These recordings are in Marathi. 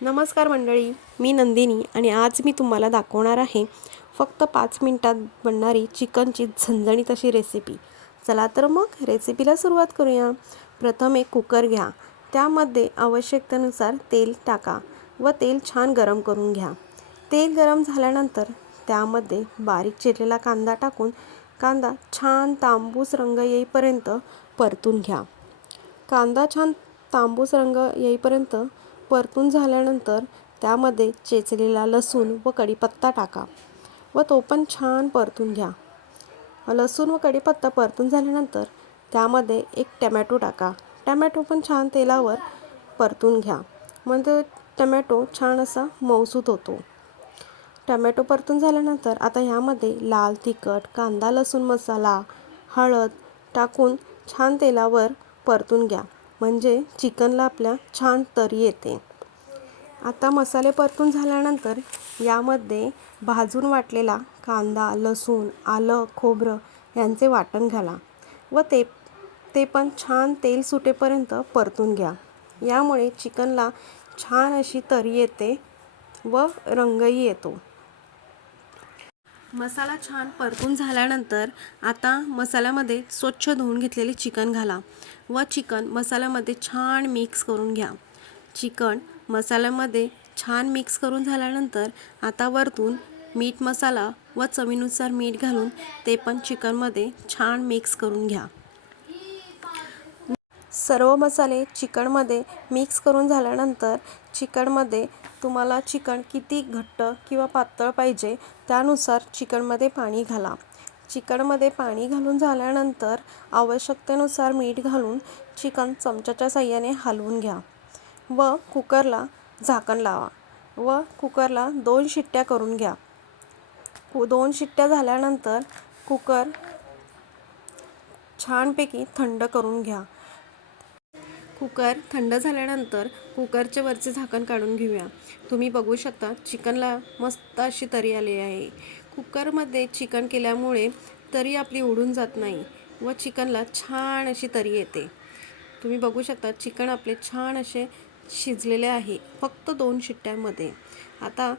नमस्कार मंडळी, मी नंदिनी आणि आज मी तुम्हाला दाखवणार आहे फक्त 5 मिनिटात बनणारी चिकनची झणझणीत अशी रेसिपी। चला तर मग रेसिपीला सुरुवात करूया। प्रथम एक कुकर घ्या, त्यामध्ये आवश्यकतेनुसार तेल टाका व तेल छान गरम करून घ्या। तेल गरम झाल्यानंतर त्यामध्ये बारीक चिरलेला कांदा टाकून कांदा छान तांबूस रंग येईपर्यंत परतून घ्या। कांदा छान तांबूस रंग येईपर्यंत परतून झाल्यानंतर त्यामध्ये चेचलेला लसूण व कढीपत्ता टाका व तो पण छान परतून घ्या। लसूण व कढीपत्ता परतून झाल्यानंतर त्यामध्ये एक टोमॅटो टाका। टोमॅटो पण छान तेलावर परतून घ्या, म्हणजे टोमॅटो छान असा मऊसूत होतो। टोमॅटो परतून झाल्यानंतर आता ह्यामध्ये लाल तिखट, कांदा लसूण मसाला, हळद टाकून छान तेलावर परतून घ्या, म्हणजे चिकनला आपल्या छान तरी येते। आता मसाले परतून झाल्यानंतर यामध्ये भाजून वाटलेला कांदा, लसूण, आलं, खोबरं यांचे वाटण घाला व ते पण छान तेल सुटेपर्यंत परतून घ्या। यामुळे चिकनला छान अशी तरी येते व रंगही येतो। मसाला छान परतून झाल्यानंतर आता मसाल्यामध्ये स्वच्छ धुवून घेतलेले चिकन घाला व चिकन मसाल्यामध्ये छान मिक्स करून घ्या। चिकन मसाल्यामध्ये छान मिक्स करून झाल्यानंतर आता वरतून मीठ मसाला व चवीनुसार मीठ घालून ते पण चिकनमध्ये छान मिक्स करून घ्या। सर्व मसाले चिकनमध्ये मिक्स करून झाल्यानंतर चिकनमध्ये तुम्हाला चिकन किती घट्ट किंवा पातळ पाहिजे त्यानुसार चिकनमध्ये पाणी घाला। चिकनमध्ये पाणी घालून झाल्यानंतर आवश्यकतेनुसार मीठ घालून चिकन चमच्याच्या साहाय्याने हलवून घ्या व कुकरला झाकण लावा व कुकरला 2 शिट्ट्या करून घ्या। 2 शिट्ट्या झाल्यानंतर कुकर छानपैकी थंड करून घ्या। कुकर थंड झाल्यानंतर कुकरचे वरचे झाकण काढून घेऊया। तुम्ही बघू शकता चिकनला मस्त अशी तरी आली आहे। कुकरमध्ये चिकन केल्यामुळे तरी आपली उडून जात नाही व चिकनला छान अशी तरी येते। तुम्ही बघू शकता चिकन आपले छान असे शिजलेले आहे फक्त 2 शिट्ट्यांमध्ये। आता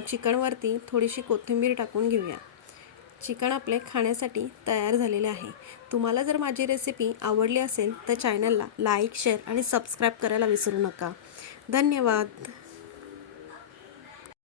चिकनवरती थोडीशी कोथिंबीर टाकून घेऊया। चिकन आपले खाण्यासाठी तयार झालेले आहे। तुम्हाला जर माझी रेसिपी आवडली असेल तर चॅनलला लाईक, शेअर आणि सबस्क्राईब करायला विसरू नका। धन्यवाद।